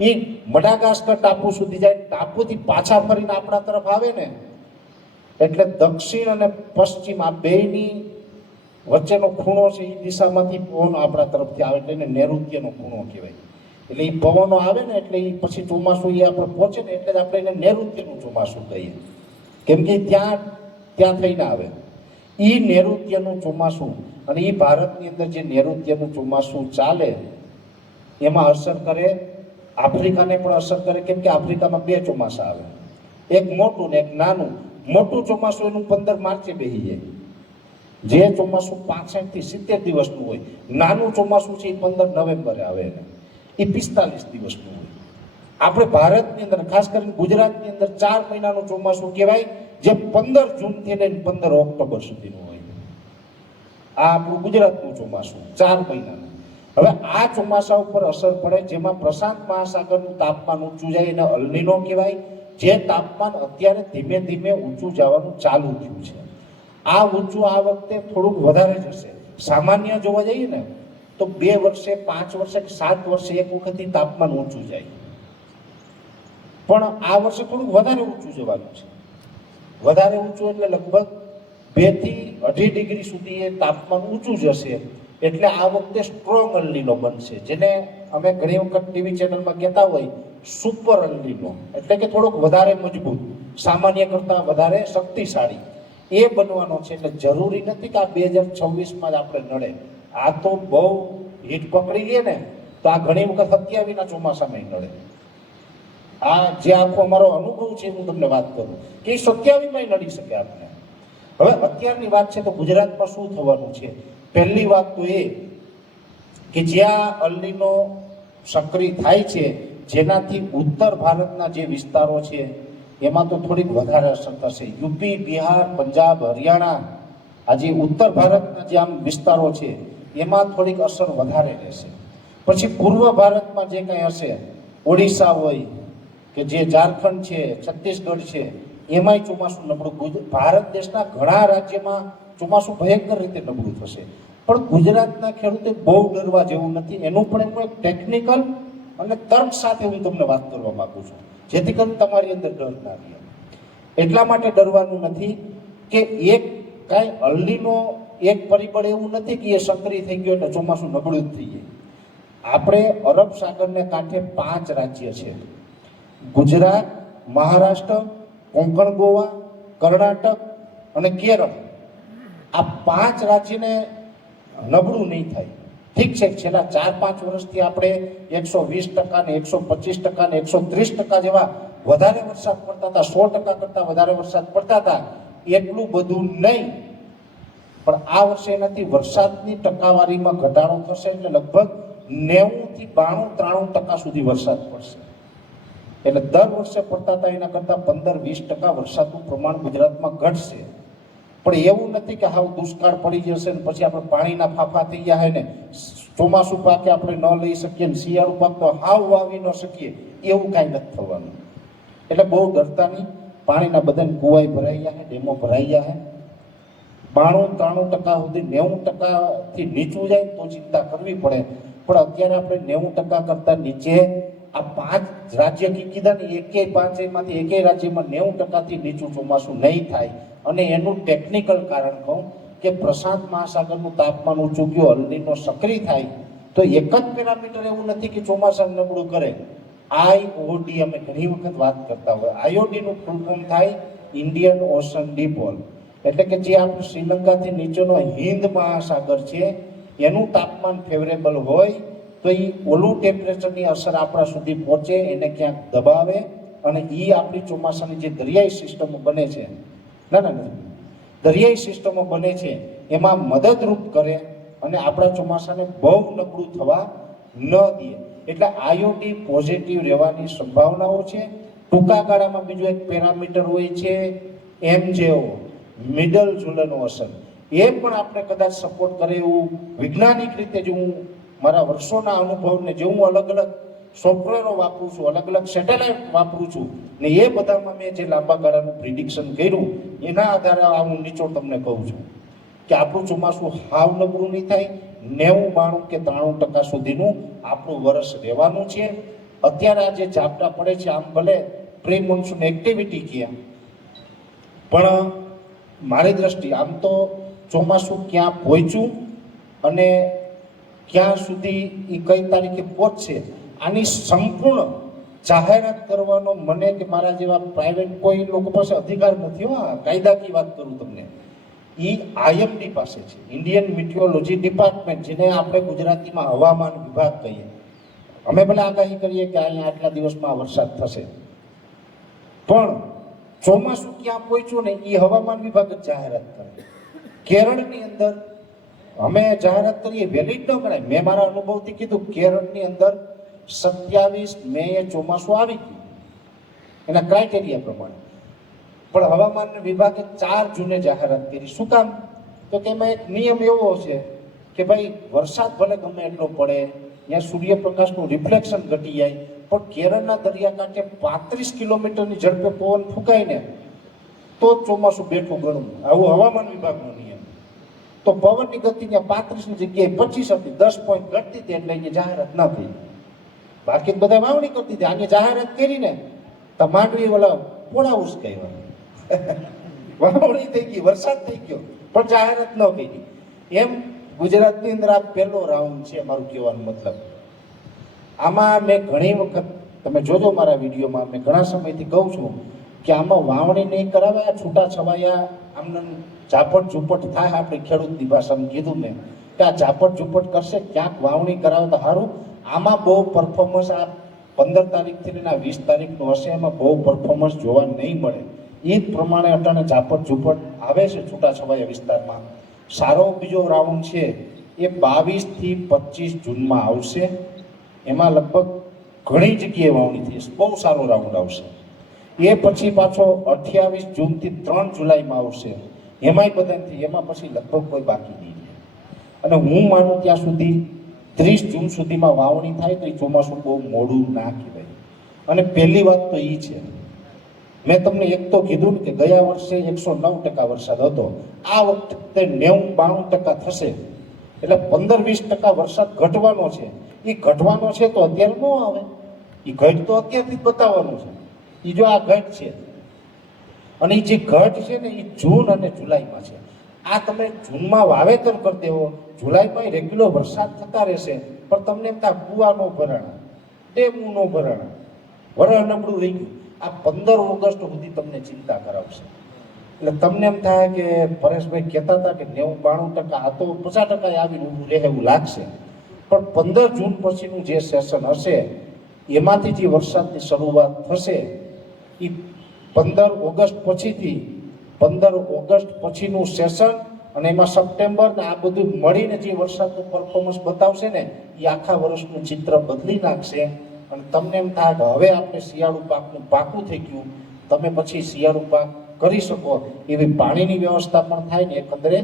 એ Madagascar ટાપુ સુધી જાય, ટાપુથી પાછા ફરીને આપણા તરફ આવે ને એટલે દક્ષિણ અને પશ્ચિમ આ બેયની વચ્ચેનો ખૂણો છે એ દિશામાંથી પવન આપણા તરફથી આવે એટલે એને નૈઋત્યનો ખૂણો કહેવાય. એટલે એ પવનો આવે ને એટલે એ પછી ચોમાસું એ આપણે પહોંચે ને એટલે જ આપણે એને નૈઋત્યનું ચોમાસું કહીએ, કેમ કે ત્યાં થઈને આવે. એ નૈઋત્યનું ચોમાસું અને એ ભારતની અંદર જે નૈઋત્યનું ચોમાસું ચાલે એમાં અસર કરે, આફ્રિકાને પણ અસર કરે, કેમ કે આફ્રિકામાં બે ચોમાસા આવે, એક મોટું ને એક નાનું. મોટું ચોમાસું એનું 15 માર્ચે બેસી જાય, જે ચોમાસું 65 થી 70 દિવસનું હોય. નાનું ચોમાસું છે એ 15 નવેમ્બરે આવે, એ 45 દિવસનું હોય. આપણે ભારતની અંદર ખાસ કરીને ગુજરાતની અંદર 4 મહિનાનું ચોમાસું કહેવાય, જે 15 જૂનથી લઈને 15 ઓક્ટોબર સુધીનું હોય. આ આપણું ગુજરાતનું ચોમાસું 4 મહિનાનું. હવે આ ચોમાસા ઉપર અસર પડે જેમાં પ્રશાંત મહાસાગરનું તાપમાન ઊંચું જાય એને અલ નીનો કહેવાય. જે તાપમાન અત્યારે ધીમે ધીમે ઊંચું જવાનું ચાલુ થયું છે. આ ઊંચું આ વખતે થોડુંક વધારે જશે. સામાન્ય જોવા જઈએ ને તો 2 વર્ષે 5 વર્ષે કે 7 વર્ષે એક વખતથી તાપમાન ઊંચું જાય, પણ આ વર્ષે થોડુંક વધારે ઊંચું જવાનું છે. વધારે ઊંચું એટલે લગભગ 2 થી 2.5 ડિગ્રી સુધી એ તાપમાન ઊંચું જશે. એટલે આ વખતે સ્ટ્રોંગ અલ નીનો બનશે, જેને અમે ઘણી વખત ટીવી ચેનલમાં કહેતા હોય સુપર અલ નીનો, એટલે કે થોડોક વધારે મજબૂત, સામાન્ય કરતાં વધારે શક્તિશાળી એ બનવાનો છે. એટલે જરૂરી નથી કે આ 2026માં જ આપણે નડે. આ તો બહુ હીટ પકડી લે ને તો આ ઘણી વખત 27ના ચોમાસામાં નડે. આ જે આખો અમારો અનુભવ છે હું તમને વાત કરું કે 27માં નડી શકે આપણે. હવે અત્યારની વાત છે તો ગુજરાતમાં શું થવાનું છે. પહેલી વાત તો એ કે જ્યાં અલ નીનો સક્રિય થાય છે જેનાથી ઉત્તર ભારતના જે વિસ્તારો છે એમાં તો થોડીક વધારે અસર થશે. યુપી, બિહાર, પંજાબ, હરિયાણા, આ જે ઉત્તર ભારતના જે આમ વિસ્તારો છે એમાં થોડીક અસર વધારે રહેશે. પછી પૂર્વ ભારતમાં જે કંઈ હશે, ઓડિશા હોય કે જે ઝારખંડ છે, છત્તીસગઢ છે, એમાંય ચોમાસું નબળું. ભારત દેશના ઘણા રાજ્યમાં ચોમાસું ભયંકર રીતે નબળું થશે. પણ ગુજરાતના ખેડૂતે બહુ ડરવા જેવું નથી. એનું પણ એનું એક ટેકનિકલ અને તર્ક સાથે હું તમને વાત કરવા માંગુ છું, જેથી કરીને તમારી અંદર ડર ના રહે. એટલા માટે ડરવાનું નથી કે એક કાંઈ અલ નીનો એક પરિબળ એવું નથી કે એ સક્રિય થઈ ગયો એટલે ચોમાસું નબળું જ થઈ જાય. આપણે અરબ સાગરને કાંઠે 5 રાજ્ય છે, ગુજરાત, મહારાષ્ટ્ર, કોંકણ, ગોવા, કર્ણાટક અને કેરળ. આ 5 રાજ્યને નબળું નહીં થાય. ઠીક છે, છેલ્લા 4-5 વર્ષથી આપણે 120% ને 125% ને 130% જેવા વધારે વરસાદ પડતા હતા, 100% કરતાં વધારે વરસાદ પડતા હતા. એટલું બધું નહીં, પણ આ વર્ષે એનાથી વરસાદની ટકાવારીમાં ઘટાડો થશે. એટલે લગભગ 90 થી 92-93% સુધી વરસાદ પડશે. એટલે દર વર્ષે પડતા હતા એના કરતાં 15-20% વરસાદનું પ્રમાણ ગુજરાતમાં ઘટશે. પણ એવું નથી કે હાવ દુષ્કાળ પડી જશે ને પછી આપણે પાણીના ફાફા થઈ ગયા ને ચોમાસું પાકે આપણે ન લઈ શકીએ ને શિયાળુ પાક તો હાવ વાવી ન શકીએ, એવું કાંઈ નથી થવાનું. એટલે બહુ ડરતા નહીં. પાણીના બધાને કુવાઈ ભરાઈ ગયા છે, ડેમો ભરાઈ ગયા છે. 92-93% સુધી 90%થી નીચું જાય તો ચિંતા કરવી પડે. પણ અત્યારે આપણે 90% કરતાં નીચે આ 5 રાજ્ય કીધા ને એકેય 5માંથી એકેય રાજ્યમાં 90%થી નીચું ચોમાસું નહીં થાય. અને એનું ટેકનિકલ કારણ કહું કે પ્રશાંત મહાસાગરનું તાપમાન ઊંચું ગયું, અલ નીનો સક્રિય થાય તો એક જ પેરામીટર એવું નથી કે ચોમાસાને નબળું કરે. IOD અમે ઘણી વખત વાત કરતા હોય. IODનું ફૂલ ફોર્મ થાય ઇન્ડિયન ઓશન ડિપોલ, એટલે કે જે આપણે શ્રીલંકાથી નીચેનો હિન્દ મહાસાગર છે એનું તાપમાન ફેવરેબલ હોય તો એ ઓલું ટેમ્પરેચરની અસર આપણા સુધી પહોંચે, એને ક્યાંક દબાવે અને એ આપણી ચોમાસાની જે દરિયાઈ સિસ્ટમો બને છે, દરિયાઈ સિસ્ટમો બને છે એમાં મદદરૂપ કરે અને આપણા ચોમાસાને બહુ નબળું થવા ન દે. એટલે IOD પોઝિટિવ રહેવાની સંભાવનાઓ છે. ટૂંકા ગાળામાં બીજું એક પેરામીટર હોય છે MJO, મિડલ ઝુલન ઓશન. એ પણ આપણે કદાચ સપોર્ટ કરે એવું વૈજ્ઞાનિક રીતે જો હું મારા વર્ષોના અનુભવને જે હું અલગ અલગ સોફ્ટવેરો વાપરું છું, અલગ અલગ સેટેલાઇટ વાપરું છું ને એ બધામાં મેં જે લાંબા ગાળાનું પ્રિડિક્શન કર્યું એના આધારે આ હું નીચો તમને કહું છું કે આપણું ચોમાસું હાવ નબળું નહીં થાય. 90-92 કે 93% સુધીનું આપણું વર્ષ રહેવાનું છે. અત્યારે આ જે ઝાપટા પડે છે આમ ભલે પ્રી મોન્સૂન એક્ટિવિટી કહે, પણ મારી દ્રષ્ટિએ આમ તો ચોમાસું ક્યાં પહોંચ્યું અને ક્યાં સુધી એ કઈ તારીખે પહોંચશે આની સંપૂર્ણ જાહેરાત કરવાનો મને કે મારા જેવા પ્રાઇવેટ કોઈ લોકો પાસે અધિકાર નથી. કાયદાકીય વાત કરું તમને, એ આઈએમડી પાસે છે, ઇન્ડિયન મિટિયોલોજી ડિપાર્ટમેન્ટ, જેને આપણે ગુજરાતીમાં હવામાન વિભાગ કહીએ. અમે ભલે આગાહી કરીએ કે અહીંયા આટલા દિવસમાં વરસાદ થશે, પણ ચોમાસું ક્યાં પહોંચ્યું ને એ હવામાન વિભાગ જ જાહેરાત કરે. કેરળની અંદર અમે જાહેરાત કરીએ વેલિડ ન ગણાય. મેં મારા અનુભવથી કીધું, કેરળની અંદર 27 મે ચોમાસું આવી ગયું એના ક્રાઇટેરિયા પ્રમાણે, પણ હવામાન વિભાગે 4 જૂને જાહેરાત કરી. શું કામ? તો કે એમાં એક નિયમ એવો છે કે ભાઈ વરસાદ ભલે ગમે એટલો પડે, ત્યાં સૂર્યપ્રકાશનું રિફ્લેક્શન ઘટી જાય, પણ કેરળના દરિયાકાંઠે 35 કિલોમીટરની ઝડપે પવન ફૂંકાઈને તો ચોમાસું બેઠું ગણવું. આવું હવામાન વિભાગનો નિયમ. તો પવનની ગતિ ત્યાં 35ની જગ્યાએ 25 હતી, 10 પોઈન્ટ ઘટતી હતી, એટલે અહીંયા જાહેરાત ન થઈ. બાકી બધા વાવણી કરતી હતી. આની જાહેરાત કરીને તો માંડવી ઓલા પોળાવું જ કહેવાય. વાવણી થઈ ગઈ, વરસાદ થઈ ગયો, પણ જાહેરાત ન કરી. એમ ગુજરાતની અંદર આ પહેલો રાઉન્ડ છે. મારું કહેવાનો મતલબ આમાં મેં ઘણી વખત, તમે જોજો મારા વિડીયોમાં, મેં ઘણા સમયથી કહું છું કે આમાં વાવણી નહીં કરાવે, આ છૂટા છવાયા આમને ઝાપટ ઝૂપટ થાય. આપણી ખેડૂતની ભાષામાં કીધું મેં કે આ ઝાપટ ઝૂપટ કરશે, ક્યાંક વાવણી કરાવે તો સારું. આમાં બહુ પરફોર્મન્સ આ 15 તારીખથી લઈને 20 તારીખનું હશે, એમાં બહુ પરફોર્મન્સ જોવા નહીં મળે. એ જ પ્રમાણે અટાણે ઝાપટ ઝૂપટ આવે છે છૂટાછવાયા વિસ્તારમાં. સારો બીજો રાઉન્ડ છે એ 22 થી 25 જૂનમાં આવશે. એમાં લગભગ ઘણી જગ્યાએ વાવણી થશે, બહુ સારો રાઉન્ડ આવશે. એ પછી પાછો 28 જૂનથી 3 જુલાઈમાં આવશે. એમાંય બધાથી, એમાં પછી લગભગ કોઈ બાકી નહીં રહે. અને હું માનું ત્યાં સુધી 30 જૂન સુધીમાં વાવણી થાય તો એ ચોમાસું બહુ મોડું ના કહેવાય. અને પહેલી વાત તો એ છે, મેં તમને એક તો કીધું ને કે ગયા વર્ષે 109% વરસાદ હતો, આ વખતે 90-92% થશે. એટલે 15-20% વરસાદ ઘટવાનો છે. એ ઘટવાનો છે તો અત્યારે ન આવે, એ ઘટ તો અત્યારથી જ બતાવવાનું છે. એ જો આ ઘટ છે, અને એ જે ઘટ છે ને એ જૂન અને જુલાઈમાં છે. આ તમે જૂનમાં વાવેતર કરી દેવો, જુલાઈમાં રેગ્યુલર વરસાદ થતા રહેશે, પણ તમને એમ થાય કુવા નો ભરાણા, ડેમું નો ભરાણા, વરણ નબળું રહી ગયું. આ 15 ઓગસ્ટ સુધી તમને ચિંતા કરાવશે. એટલે તમને એમ થાય કે પરેશભાઈ કહેતા હતા કે 90-92%, આ તો 50% આવીને ઊભું રહે એવું લાગશે. પણ 15 જૂન પછીનું જે સેશન હશે એમાંથી જે વરસાદની શરૂઆત થશે એ 15 ઓગસ્ટ પછીથી, 15 ઓગસ્ટ પછીનું સેશન અને એમાં સપ્ટેમ્બર ને આ બધું મળીને જે વરસાદનું પરફોર્મન્સ બતાવશે ને એ આખા વર્ષનું ચિત્ર બદલી નાખશે. અને તમને એમ થાય કે હવે આપણે શિયાળુ પાકનું પાકું થઈ ગયું, તમે પછી શિયાળુ પાક કરી શકો એવી પાણીની વ્યવસ્થા પણ થાય ને. એકંદરે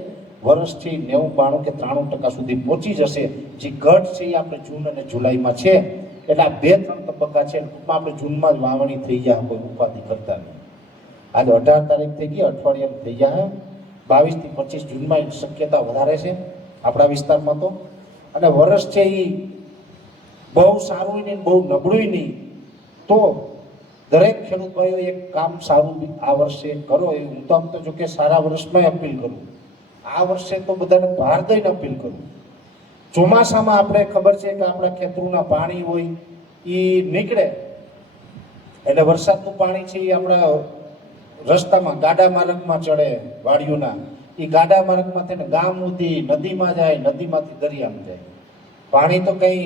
વર્ષથી 90-92 કે 93% સુધી પહોંચી જશે. જે ઘટ છે એ આપણે જૂન અને જુલાઈમાં છે. એટલે આ 2-3 તબક્કા છે. આપણે જૂનમાં જ વાવણી થઈ જાય, કોઈ ઉપાધિ કરતા નહીં. આજે 18 તારીખ થઈ ગઈ, અઠવાડિયામાં થઈ જાય. 22 થી 25 જૂનમાં શક્યતા વધારે છે આપણા વિસ્તારમાં તો. અને વર્ષ છે એ બહુ સારું નહીં, બહુ નબળું નહીં. તો દરેક ખેડૂત ભાઈઓ એક કામ સારું આ વર્ષે કરો. એ હું તો આમ તો જો કે સારા વર્ષમાં અપીલ કરું, આ વર્ષે તો બધાને બહાર દઈને અપીલ કરું. ચોમાસામાં આપણે ખબર છે કે આપણા ખેતરોના પાણી હોય એ નીકળે, એટલે વરસાદનું પાણી છે એ આપણા રસ્તામાં ગાડા માર્ગમાં ચડે, વાડીઓના એ ગાડા માર્ગમાં થઈને ગામ સુધી નદીમાં જાય, નદીમાંથી દરિયામાં જાય. પાણી તો કંઈ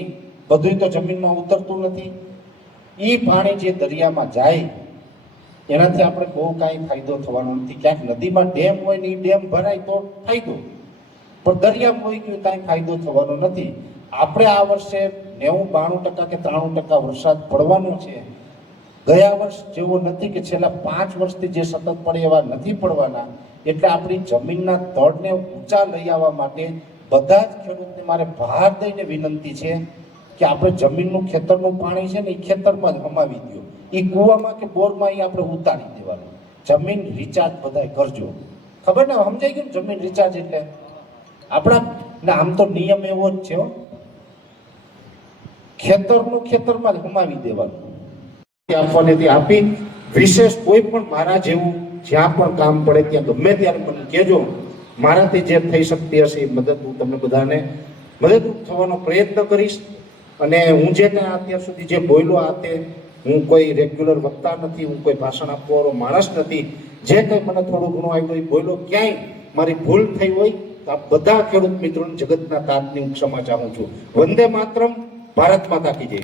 બધું તો જમીનમાં ઉતરતું નથી. એ પાણી જે દરિયામાં જાય એનાથી આપણે બહુ કાંઈ ફાયદો થવાનો નથી. ક્યાંક નદીમાં ડેમ હોય ને એ ડેમ ભરાય તો ફાયદો, પણ દરિયામાં હોય ગયું કાંઈ ફાયદો થવાનો નથી. આપણે આ વર્ષે 90-92% કે 93% વરસાદ પડવાનો છે. ગયા વર્ષ જેવો નથી કે છેલ્લા 5 વર્ષથી જે સતત પડે એવા નથી પડવાના. એટલે આપણી જમીનના તળને ઊંચા લઈ આવવા માટે બધા જ ખેડૂતને મારે ભાર દઈને વિનંતી છે કે આપણે જમીનનું, ખેતરનું પાણી છે ને એ ખેતરમાં જ હમાવી દો. એ કૂવામાં કે બોરમાં એ આપણે ઉતારી દેવાનું. જમીન રિચાર્જ બધાય કરજો. ખબર ને, સમજાઈ ગયું? જમીન રિચાર્જ એટલે આપણા ને આમ તો નિયમ એવો જ છે, ખેતરનું ખેતરમાં જ હમાવી દેવાનું. આપવાને તે આપી, વિશેષ કોઈ પણ મારા જેવું જ્યાં પણ કામ પડે ત્યાં ગમે ત્યારે મને કહેજો. મારાથી જે થઈ શકતી હશે એ મદદ હું તમને બધાને મદદરૂપ થવાનો પ્રયત્ન કરીશ. અને હું જે કાંઈ અત્યાર સુધી જે બોલ્યો આ તે હું કોઈ રેગ્યુલર વક્તા નથી, હું કોઈ ભાષણ આપવાવાળો માણસ નથી. જે કંઈ મને થોડું ઘણું આવ્યું એ બોલ્યો, ક્યાંય મારી ભૂલ થઈ હોય તો આ બધા ખેડૂત મિત્રોને જગતના તાતની હું ક્ષમા ચાહું છું. વંદે માતરમ. ભારત માતા કી જય.